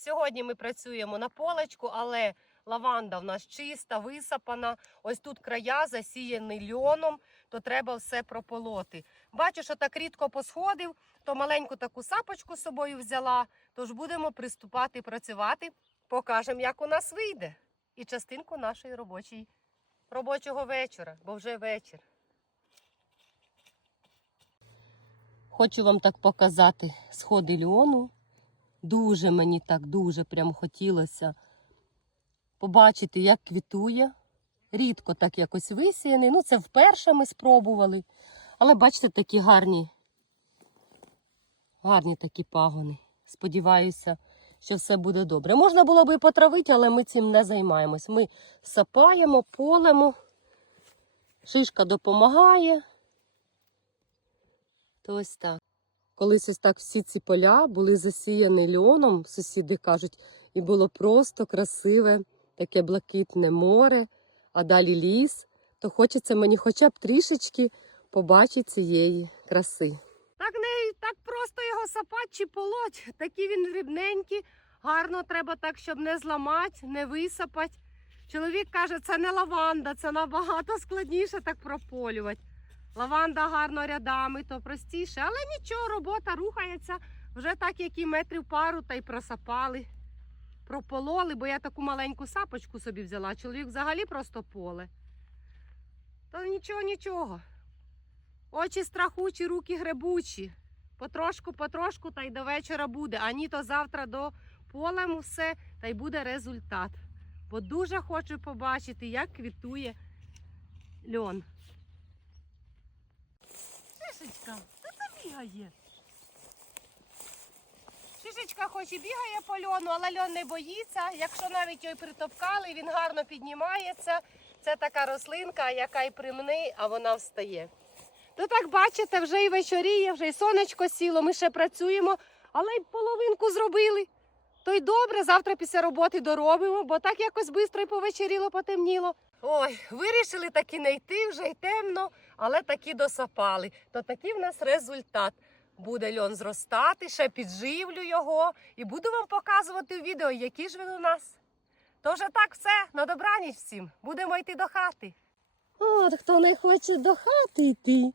Сьогодні ми працюємо на полочку, але лаванда в нас чиста, висапана. Ось тут края засіяні льоном, то треба все прополоти. Бачу, що так рідко посходив, то маленьку таку сапочку з собою взяла. Тож будемо приступати працювати. Покажемо, як у нас вийде. І частинку нашої робочої, робочого вечора, бо вже вечір. Хочу вам так показати сходи льону. Дуже мені так дуже прям хотілося побачити, як квітує. Рідко так якось висіяний. Ну, це вперше ми спробували. Але бачите, такі гарні, гарні такі пагони. Сподіваюся, що все буде добре. Можна було би і потравити, але ми цим не займаємось. Ми сапаємо, полемо. Шишка допомагає. То ось так. Колись ось так всі ці поля були засіяні льоном, сусіди кажуть, і було просто красиве, таке блакитне море, а далі ліс. То хочеться мені хоча б трішечки побачити цієї краси. Так не так просто його сапать чи полоть. Такі він рівненький, гарно треба так, щоб не зламати, не висапати. Чоловік каже, це не лаванда, це набагато складніше так прополювати. Лаванда гарно рядами, то простіше, але нічого, робота рухається. Вже так, як і метрів пару, та й просапали, пропололи, бо я таку маленьку сапочку собі взяла. Чоловік взагалі просто поле. То нічого, нічого. Очі страхучі, руки гребучі. Потрошку, потрошку, та й до вечора буде. А ні, то завтра до полему все, та й буде результат. Бо дуже хочу побачити, як квітує льон. Шишечка, хто це бігає? Шишечка хоч і бігає по льону, але льон не боїться. Якщо навіть його притопкали, він гарно піднімається. Це така рослинка, яка й примни, а вона встає. То так бачите, вже і вечоріє, вже і сонечко сіло, ми ще працюємо, але й половинку зробили. То й добре, завтра після роботи доробимо, бо так якось швидко і повечеріло, потемніло. Ой, вирішили таки не йти, вже й темно, але таки досапали. То такий в нас результат. Буде льон зростати, ще підживлю його і буду вам показувати в відео, які ж він у нас. То вже так все, на добраніч всім. Будемо йти до хати. От хто не хоче до хати йти.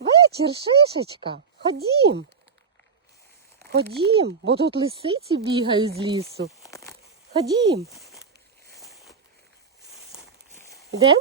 Вечір, шишечка, ходім. Ходім, бо тут лисиці бігають з лісу. Ходім. Йдем?